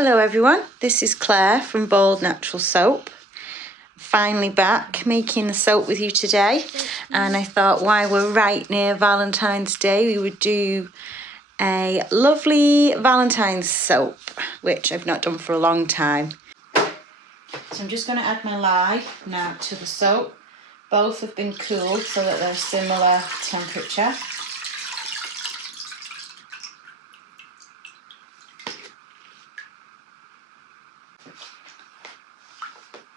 Hello everyone, this is Claire from Bold Natural Soap. Finally back making the soap with you today, and I thought while we're right near Valentine's Day we would do a lovely Valentine's soap, which I've not done for a long time. So I'm just going to add my lye now to the soap. Both have been cooled so that they're similar temperature.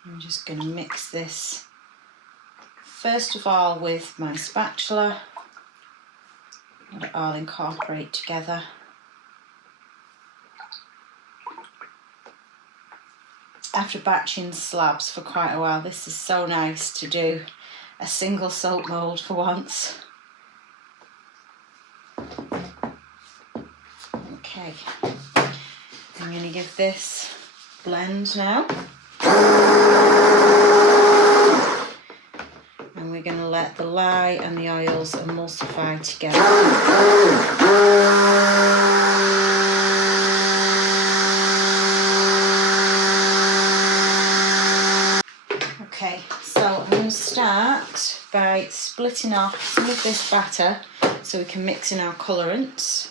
I'm just going to mix this first of all with my spatula. Let it all incorporate together. After batching slabs for quite a while, this is so nice to do a single soap mould for once. Okay, I'm going to give this blend now. And we're going to let the lye and the oils emulsify together. Okay, so I'm going to start by splitting off some of this batter so we can mix in our colourants.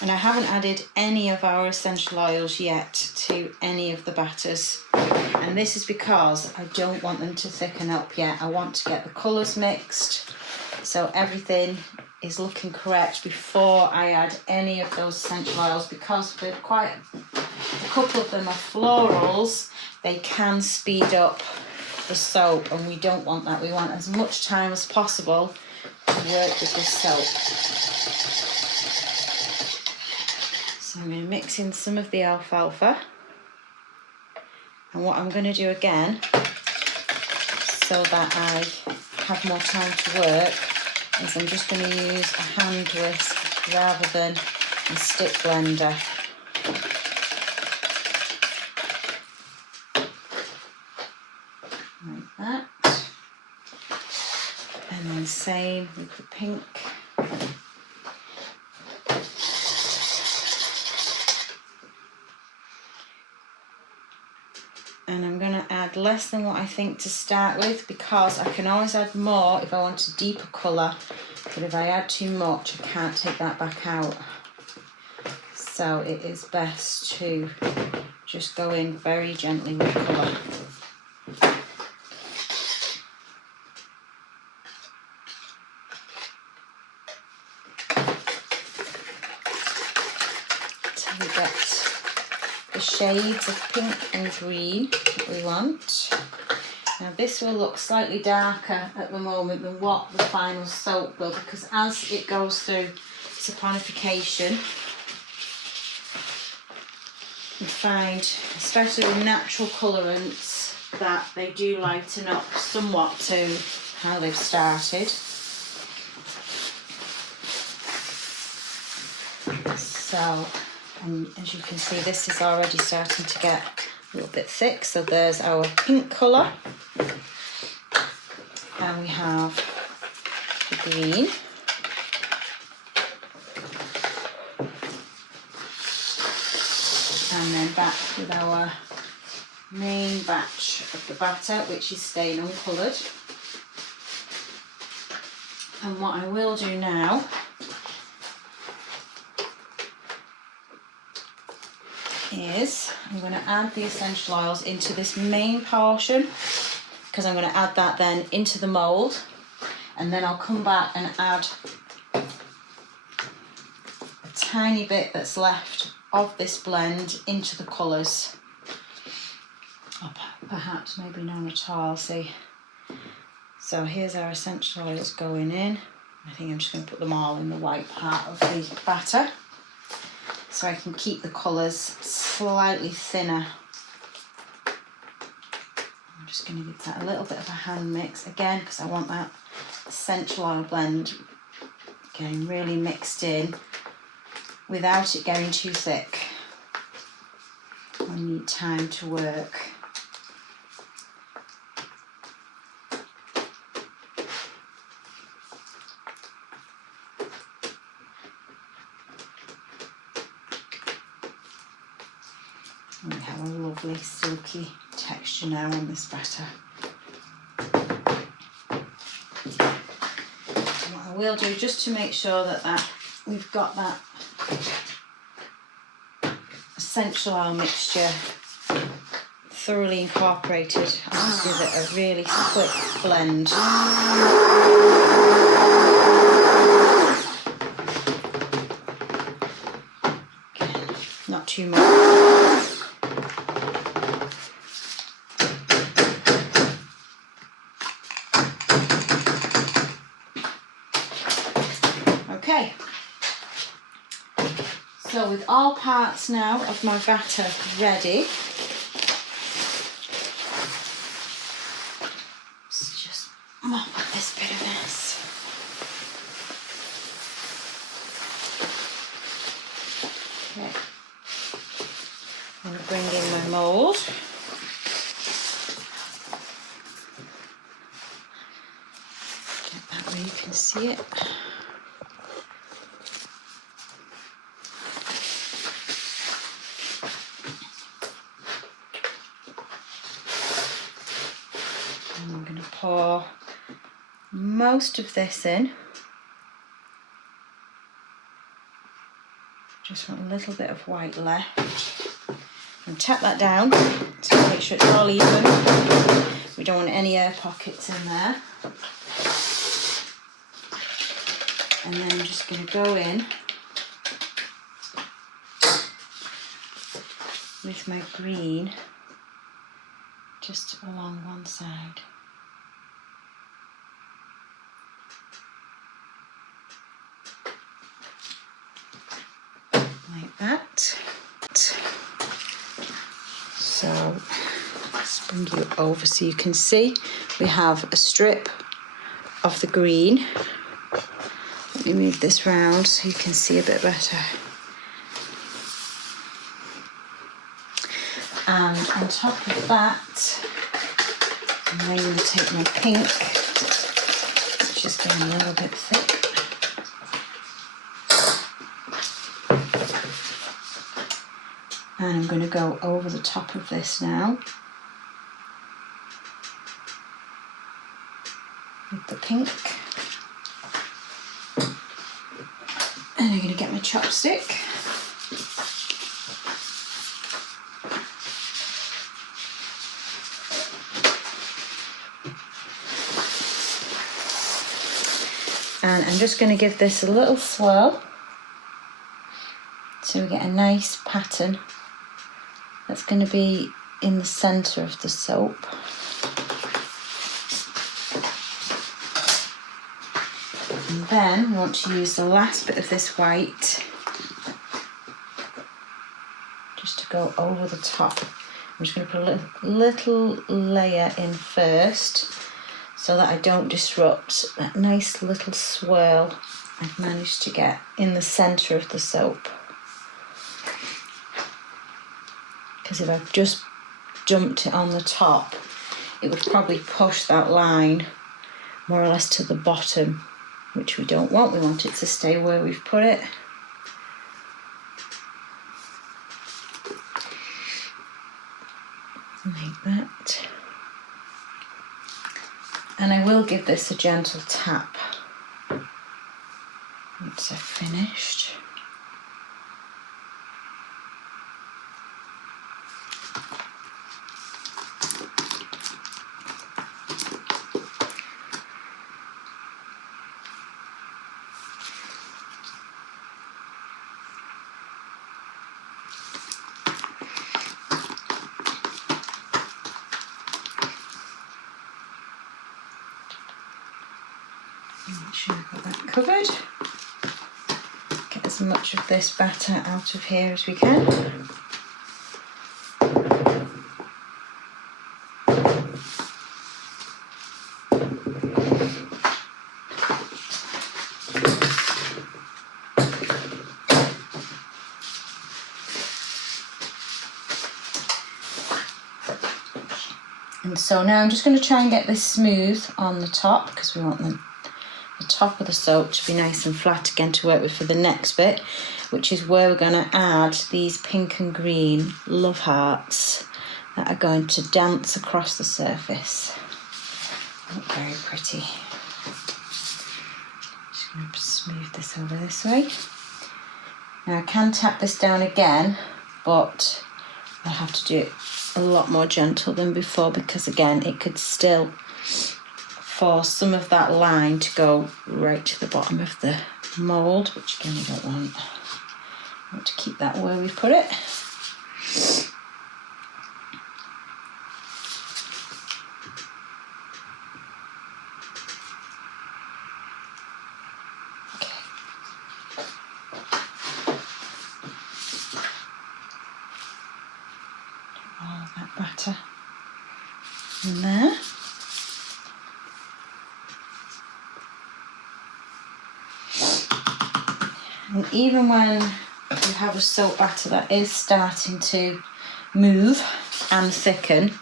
And I haven't added any of our essential oils yet to any of the batters. And this is because I don't want them to thicken up yet. I want to get the colours mixed so everything is looking correct before I add any of those essential oils, because with quite a couple of them are florals, they can speed up the soap, and we don't want that. We want as much time as possible to work with this soap. So I'm going to mix in some of the alfalfa, and what I'm going to do again, so that I have more time to work, is I'm just going to use a hand whisk rather than a stick blender. Like that. And then same with the pink. And I'm going to add less than what I think to start with, because I can always add more if I want a deeper colour, but if I add too much I can't take that back out. So it is best to just go in very gently with colour. Till we get the shades of pink and green that we want. Now this will look slightly darker at the moment than what the final soap will, because as it goes through saponification, you find, especially with natural colourants, that they do lighten up somewhat to how they've started. So, and as you can see, this is already starting to get a little bit thick. So there's our pink colour, and we have the green, and then back with our main batch of the batter, which is staying uncoloured. And what I will do now is I'm going to add the essential oils into this main portion, because I'm going to add that then into the mould, and then I'll come back and add a tiny bit that's left of this blend into the colours, or perhaps maybe none at all. See, so here's our essential oils going in. I think I'm just going to put them all in the white part of the batter, so I can keep the colours slightly thinner. just going to give that a little bit of a hand mix again, because I want that essential oil blend getting really mixed in without it getting too thick. I need time to work. We have a lovely silky texture now on this batter. What I will do, just to make sure that we've got that essential oil mixture thoroughly incorporated, I'll just give it a really quick blend. Again, not too much. Okay, so with all parts now of my batter ready, let's just mop up this bit of mess. Okay, I'm going to bring in my mould. Get that where you can see it. Pour most of this in. Just want a little bit of white left. And tap that down to make sure it's all even. We don't want any air pockets in there. And then I'm just going to go in with my green just along one side. Like that. So let's bring you over so you can see we have a strip of the green. Let me move this round so you can see a bit better. And on top of that, I'm then going to take my pink, which is getting a little bit thick. And I'm going to go over the top of this now with the pink. And I'm going to get my chopstick. And I'm just going to give this a little swirl so we get a nice pattern that's going to be in the centre of the soap. And then we want to use the last bit of this white just to go over the top. I'm just going to put a little layer in first so that I don't disrupt that nice little swirl I've managed to get in the centre of the soap. Because if I've just dumped it on the top, it would probably push that line more or less to the bottom, which we don't want. We want it to stay where we've put it. Like that. And I will give this a gentle tap once I've finished. Make sure I've got that covered. Get as much of this batter out of here as we can. And so now I'm just going to try and get this smooth on the top, because we want the top of the soap to be nice and flat again to work with for the next bit, which is where we're going to add these pink and green love hearts that are going to dance across the surface. Look very pretty. Just going to smooth this over this way. Now I can tap this down again, but I'll have to do it a lot more gentle than before, because again it could still force some of that line to go right to the bottom of the mould, which again we don't want. We want to keep that where we put it. In there. And even when you have a soap batter that is starting to move and thicken,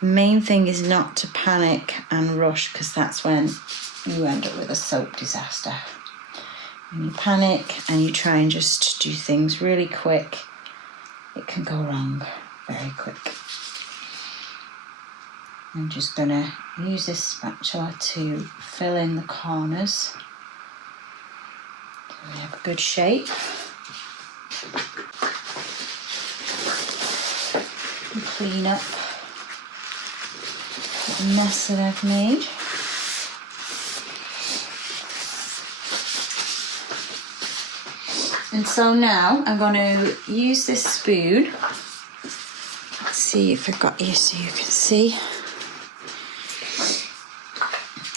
the main thing is not to panic and rush, because that's when you end up with a soap disaster. When you panic and you try and just do things really quick, it can go wrong very quick. I'm just going to use this spatula to fill in the corners so we have a good shape. And clean up the mess that I've made. And so now I'm going to use this spoon. Let's see if I've got you so you can see.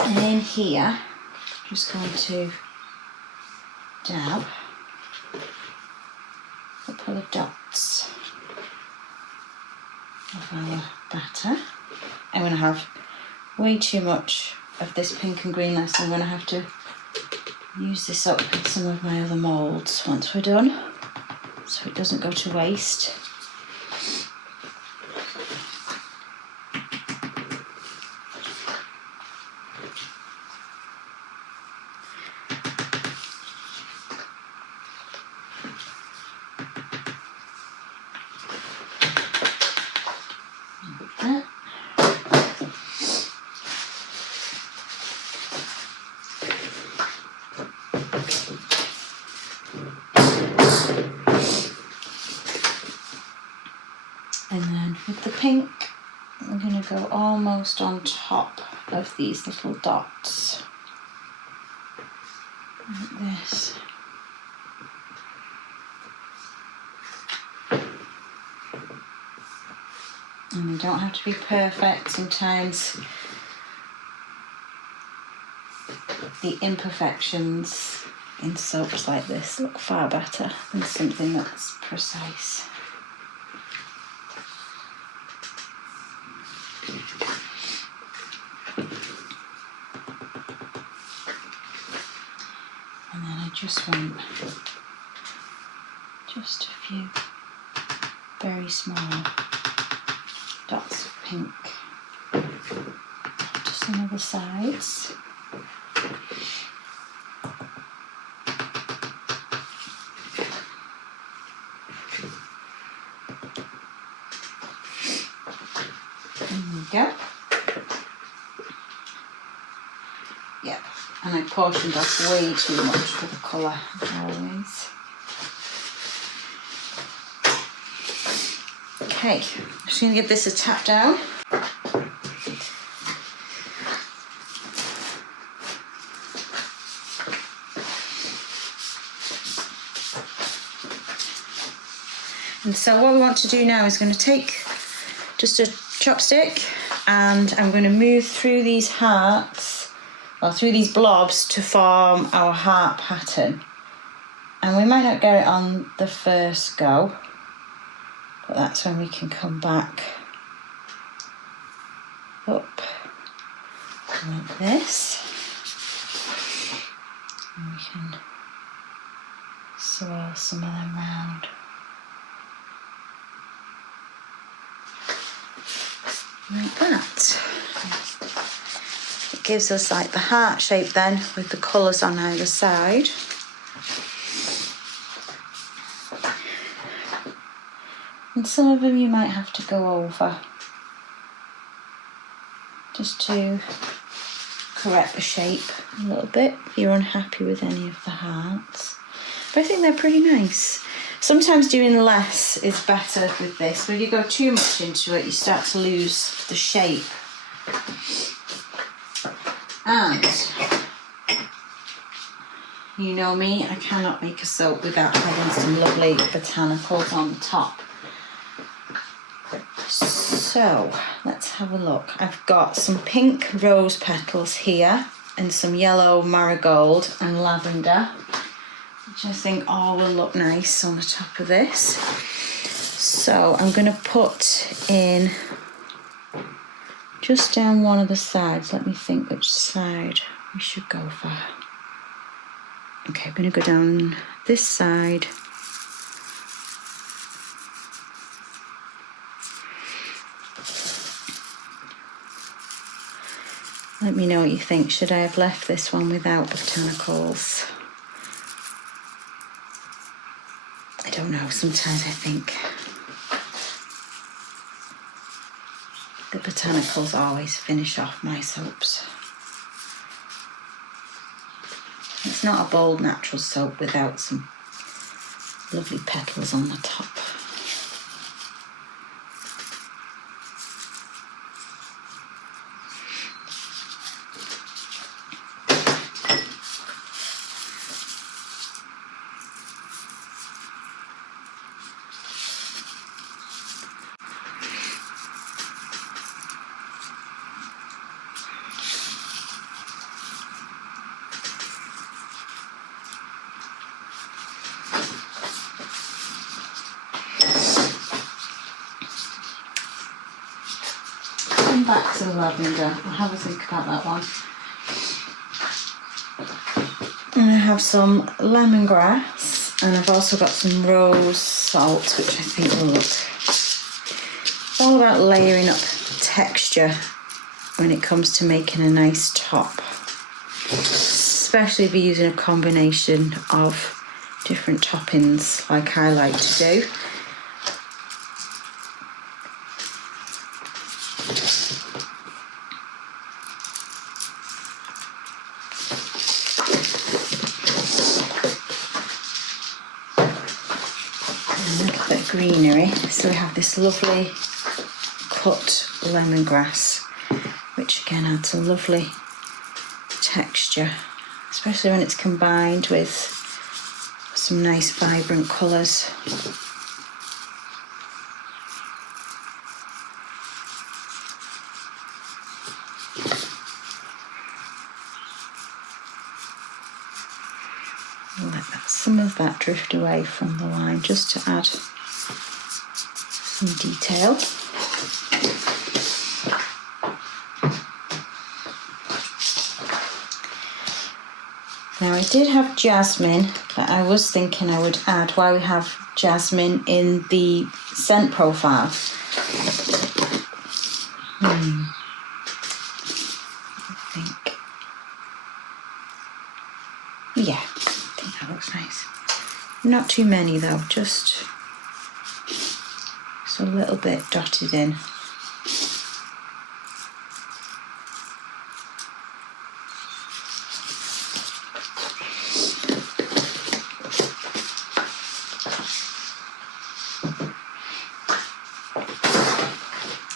And in here, I'm just going to dab a couple of dots of our batter. I'm going to have way too much of this pink and green left, so I'm going to have to use this up with some of my other moulds once we're done, so it doesn't go to waste. And then with the pink, I'm going to go almost on top of these little dots, like this. And they don't have to be perfect. Sometimes the imperfections in soaps like this look far better than something that's precise. And then I just want just a few very small dots of pink just on the sides. There we go. Yep, and I portioned off way too much for the colour, as always. Okay, I'm just going to give this a tap down. And so what we want to do now is going to take just a chopstick, and I'm going to move through these hearts, or through these blobs, to form our heart pattern. And we might not get it on the first go, but that's when we can come back up like this, and we can swirl some of them round. like that. It gives us like the heart shape then with the colours on either side. And some of them you might have to go over just to correct the shape a little bit if you're unhappy with any of the hearts. But I think they're pretty nice. Sometimes doing less is better with this. When you go too much into it, you start to lose the shape. And you know me, I cannot make a soap without having some lovely botanicals on top. So let's have a look. I've got some pink rose petals here and some yellow marigold and lavender, which I think all will look nice on the top of this. So I'm going to put in just down one of the sides. Let me think which side we should go for. Okay, I'm going to go down this side. Let me know what you think. Should I have left this one without botanicals? I don't know. Sometimes I think the botanicals always finish off my soaps. It's not a bold natural soap without some lovely petals on the top. Back to the lavender. I'll have a think about that one. And I have some lemongrass, and I've also got some rose salt, which I think will look. It's all about layering up texture when it comes to making a nice top, especially if you're using a combination of different toppings like I like to do. Greenery, so we have this lovely cut lemongrass, which again adds a lovely texture, especially when it's combined with some nice vibrant colours. Let some of that drift away from the line just to add some detail. Now I did have jasmine that I was thinking I would add while we have jasmine in the scent profile. I think, yeah, I think that looks nice. Not too many though, just a little bit dotted in.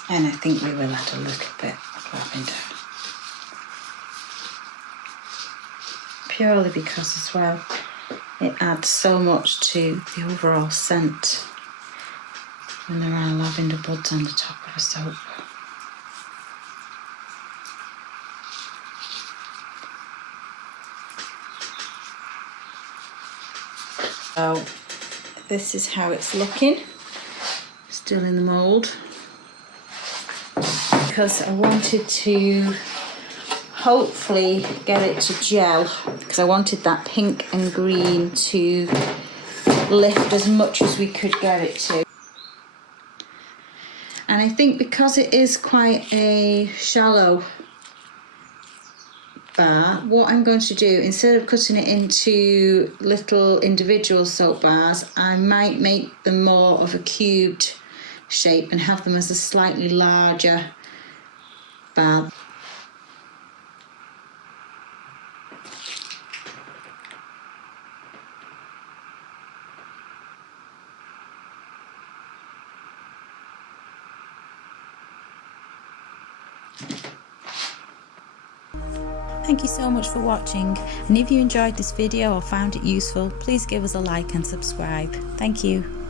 And I think we will add a little bit of lavender. Purely because as well, it adds so much to the overall scent when there are lavender buds on the top of a soap. So this is how it's looking, still in the mould, because I wanted to hopefully get it to gel, because I wanted that pink and green to lift as much as we could get it to. And I think because it is quite a shallow bar, what I'm going to do, instead of cutting it into little individual soap bars, I might make them more of a cubed shape and have them as a slightly larger bar. Thank you so much for watching, and if you enjoyed this video or found it useful, please give us a like and subscribe. Thank you.